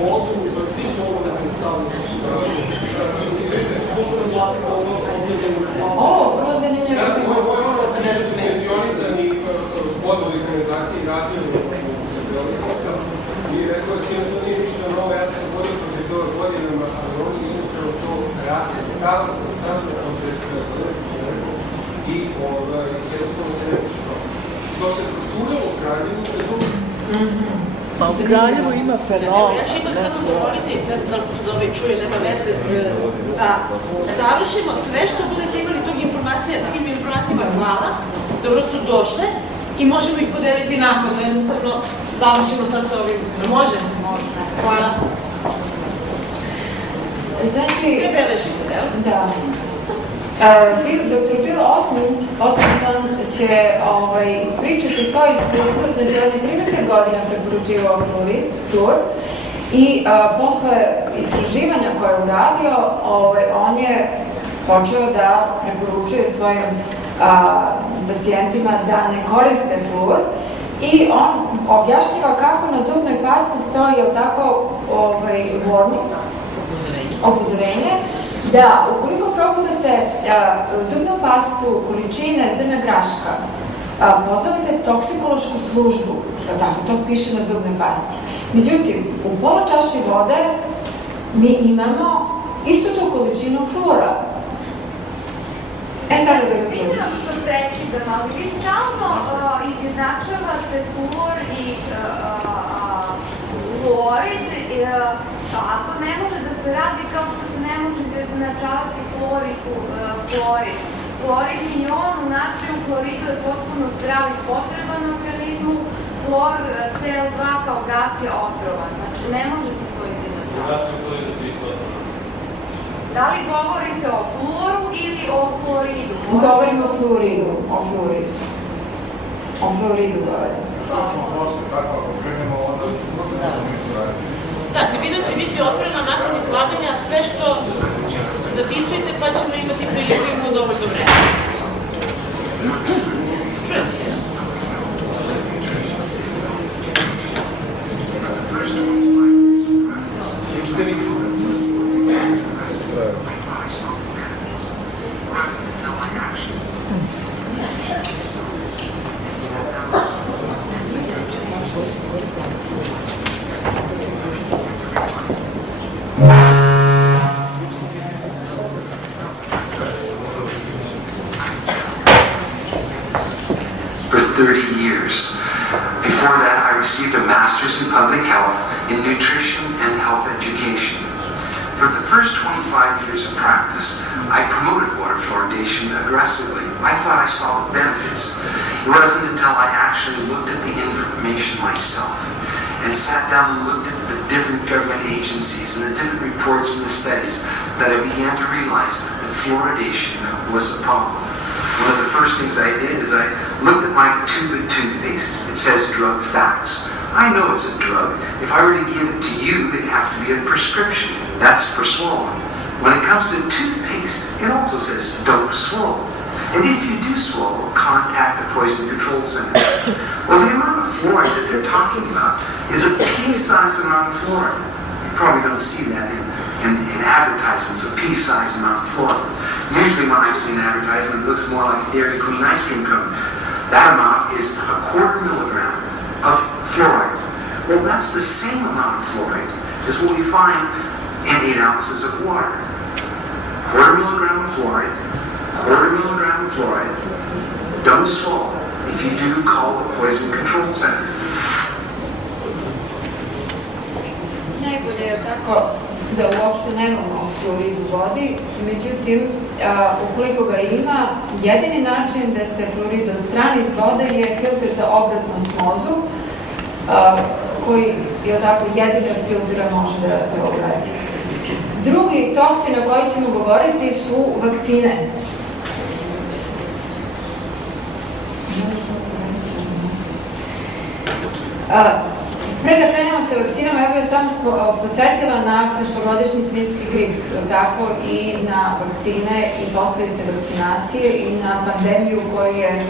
mogu, svi su obavezni stavljati vrlo zanimljivo. Ja sam nešto penzionisani podvod organizaciji radio i rekao da to nije ništa novo, ja sam vodio protiv toga godinama, ali oni jednostavno to rade stavno se i jednostavno se ne piše to. To se procurilo u Kraljevu, to je drugo. Pa u Kraljevu ima fenomen. Ja ću ipak samo zavoliti, ne znam da li se sad ovaj čuje, nema veze, da savršimo sve što budete imali tog informacija, tim informacijama hvala, dobro su došle i možemo ih podeliti nakon, da jednostavno završimo sad sa ovim. Možemo? Hvala. Znači... Sve beležite, jel? Da. Doktor Bill Osmond će ispričati svoje iskustvo, znači on je 30 godina preporučivao fluor i posle istraživanja koje je uradio, on je počeo da preporučuje svojim pacijentima da ne koriste fluor i on objašnjava kako na zubnoj pasti stoji, jel tako, warning, upozorenje, da ukoliko probutate zubnu pastu količine zrna graška, pozovite toksikološku službu, tako to piše na zubnoj pasti. Međutim, u pola čaši vode mi imamo istu tu količinu fluora. Sada da ga čujem. Što prekidam, ali vi stalno izjednačavate fluor i fluorid, a to ne može da se radi kao što se ne može izjednačavati fluor i fluorid. Fluorid je ion u natriju, fluoridu je potpuno zdrav i potreban organizmu, fluor CO2 kao gas je otrovan, znači ne može se to izjednačavati. Da li govorite o fluoru ili o fluoridu? Govorimo o fluoridu, o fluoridu govorimo. Da, tribina će biti otvorena nakon izlaganja, sve što zapisujete pa ćemo imati priliku i imamo dovoljno vremena. Čujem se. For 30 years. Before that, I received a master's in public health in nutrition and health education. For the first 25 years of practice, I promoted water fluoridation aggressively. I thought I saw the benefits. It wasn't until I actually looked at the information myself and sat down and looked at the different government agencies and the different reports and the studies that I began to realize that fluoridation was a problem. One of the first things I did is I looked at my tube of toothpaste. It says drug facts. I know it's a drug. If I were to give it to you, it'd have to be a prescription. That's for swallowing. When it comes to toothpaste, it also says don't swallow. And if you do swallow, contact the Poison Control Center. Well, the amount of fluoride that they're talking about is a pea-sized amount of fluoride. You probably don't see that in advertisements, a pea-sized amount of fluoride. Usually when I see an advertisement, it looks more like a Dairy Queen ice cream cone. That amount is a 1/4 milligram of fluoride. Well, that's the same amount of fluoride as what we find in 8 ounces of water. 1/4 milligram of fluoride, 1/4 milligram of fluoride. Don't swallow. If you do, call the Poison Control Center. Najbolje je tako da uopšte nemamo fluorid u vodi, međutim, ukoliko ga ima, jedini način da se fluorid odstrani iz vode je filter za obratnu osmozu, koji, je tako, jedini od filtera može da to uradi. Drugi toksin o koji ćemo govoriti su vakcine. Pre da krenemo sa vakcinama, ja bih samo podsjetila na prošlogodišnji svinjski grip, tako i na vakcine i posledice vakcinacije i na pandemiju koju je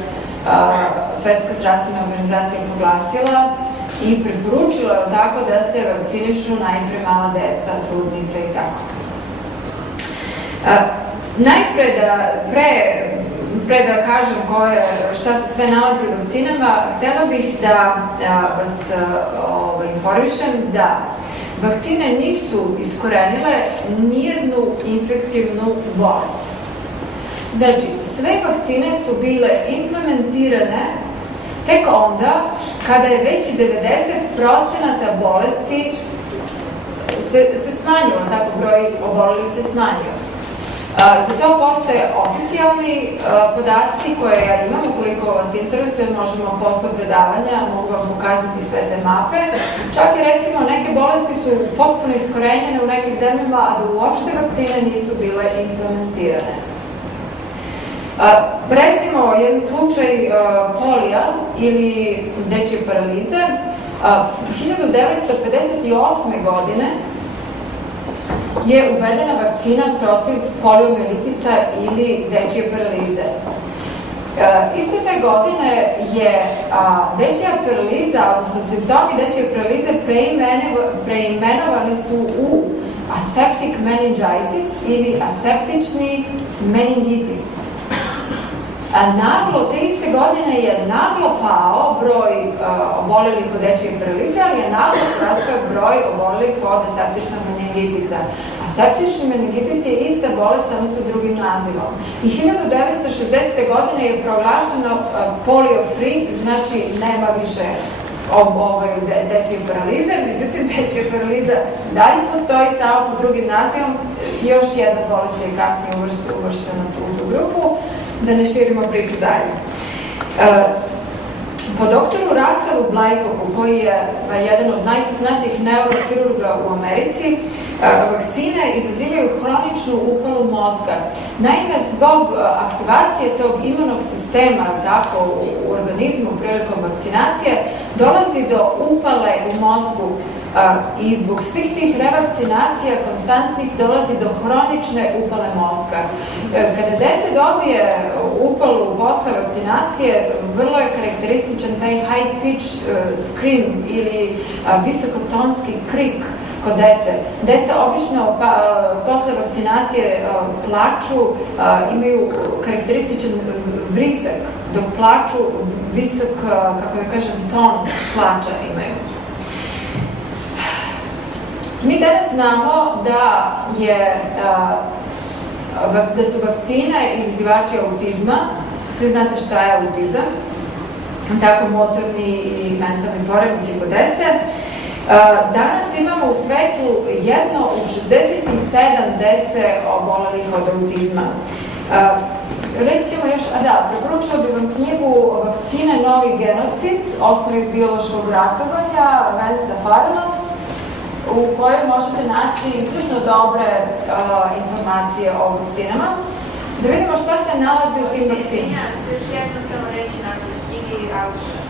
Svetska zdravstvena organizacija proglasila i preporučilo je tako da se vakcinišu najpre mala deca, trudnice i tako. Najpre pre da kažem šta se sve nalazi u vakcinama, htela bih da vas informišem da vakcine nisu iskorenile nijednu infektivnu bolest. Znači, sve vakcine su bile implementirane tek onda kada je već 90% bolesti se smanjilo, tako broj obolelih se smanjio. Za to postoje oficijalni podaci koje ja imam, ukoliko vas interesuje, možemo posle predavanja, mogu vam pokazati sve te mape. Čak i recimo neke bolesti su potpuno iskorenjene u nekim zemljama, a da uopšte vakcine nisu bile implementirane. Recimo, jedan slučaj polija ili dečje paralize, 1958. godine je uvedena vakcina protiv poliomijelitisa ili dečje paralize. Iste te godine je dečja paraliza, odnosno simptomi dečje paralize preimenovani su u aseptic meningitis ili aseptični meningitis. Naglo, te iste godine je naglo pao broj obolelih od dečje paralize, ali je naglo porastao broj obolelih od aseptičnog meningitisa. Aseptični meningitis je ista bolest, samo sa drugim nazivom. I 1960. godine je proglašeno polio free, znači nema više dečje paralize, međutim dečja paraliza dalje postoji, samo pod drugim nazivom. Još jedna bolest je kasnije uvrštena u tu grupu, da ne širimo priču dalje. Po doktoru Russellu Blaycocku, koji je jedan od najpoznatijih neurohirurga u Americi, vakcine izazivaju hroničnu upalu mozga. Naime, zbog aktivacije tog imunog sistema u organizmu prilikom vakcinacije dolazi do upale u mozgu i zbog svih tih revakcinacija konstantnih dolazi do hronične upale mozga. Kada dete dobije upalu posle vakcinacije, vrlo je karakterističan taj high pitch scream ili visokotonski krik kod dece. Deca obično posle vakcinacije plaču, imaju karakterističan vrisak, dok plaču visok, kako da kažem, ton plača imaju. Mi danas znamo da su vakcine izazivači autizma. Svi znate šta je autizam, tako motorni i mentalni poremećaj kod dece. Danas imamo u svetu 1 u 67 dece obolelih od autizma. Reći ćemo još, preporučila bih vam knjigu Vakcine novi genocid, osnovi biološkog ratovanja, Vansa Farma, u kojoj možete naći izuzetno dobre informacije o vakcinama. Da vidimo šta se nalazi u tim vakcinama. Još jedno samo reći naziv knjige i autora.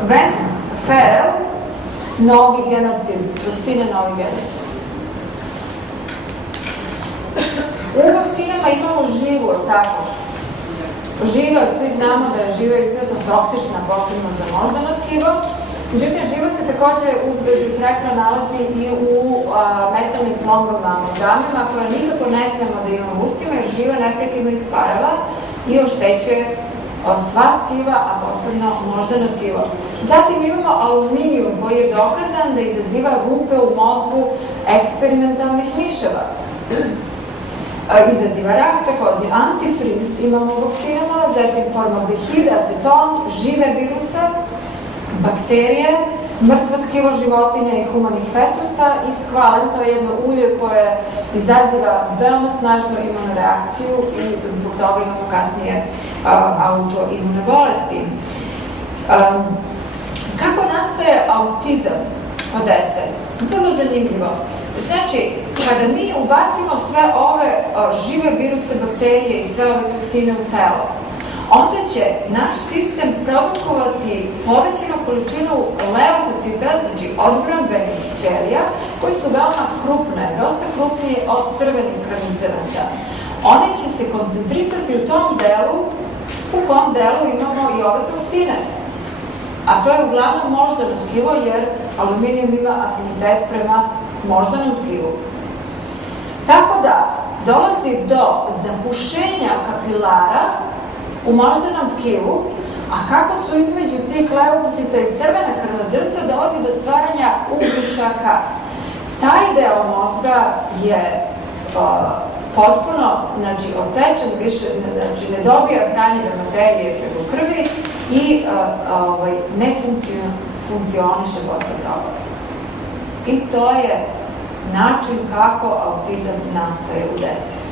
Vance Farrell, Novi genocid, vakcine novi genocid. U vakcinama imamo živu, tako? Živa, svi znamo da je živa izuzetno toksična, posebno za moždano tkivo. Međutim, živa se takođe, uzgled bih rekla, nalazi i u metalnim plombama, amalgamima, koje nikako ne smemo da imamo u ustima, jer živa neprekidno isparava i oštećuje sva tkiva, a posebno moždano tkivo. Zatim imamo aluminijum, koji je dokazan da izaziva rupe u mozgu eksperimentalnih miševa. Izaziva rak, takođe antifriz imamo u vakcinama, zatim formaldehid, aceton, žive viruse, bakterije, mrtvo tkivo životinja i humanih fetusa i skvalen, to je jedno ulje koje izaziva veoma snažnu imunu reakciju i zbog toga imamo kasnije autoimune bolesti. Kako nastaje autizam kod dece? Vrlo zanimljivo. Znači, kada mi ubacimo sve ove žive viruse, bakterije i sve ove toksine u telo, onda će naš sistem produkovati povećanu količinu leukocita, znači odbrambenih ćelija, koji su veoma krupne, dosta krupnije od crvenih krvnih zrnaca. One će se koncentrisati u tom delu u kom delu imamo i ove toksine. a to je uglavnom moždano tkivo, jer aluminijum ima afinitet prema moždanom tkivu. Tako da, dolazi do zapušenja kapilara u moždanom tkivu, a kako su između tih leukocita i crvena krvna zrnca, dolazi do stvaranja ugrušaka. Taj deo mozga je potpuno odsečen, više ne dobija hranjive materije preko krvi i ne funkcioniše posle toga. I to je način kako autizam nastaje u deci.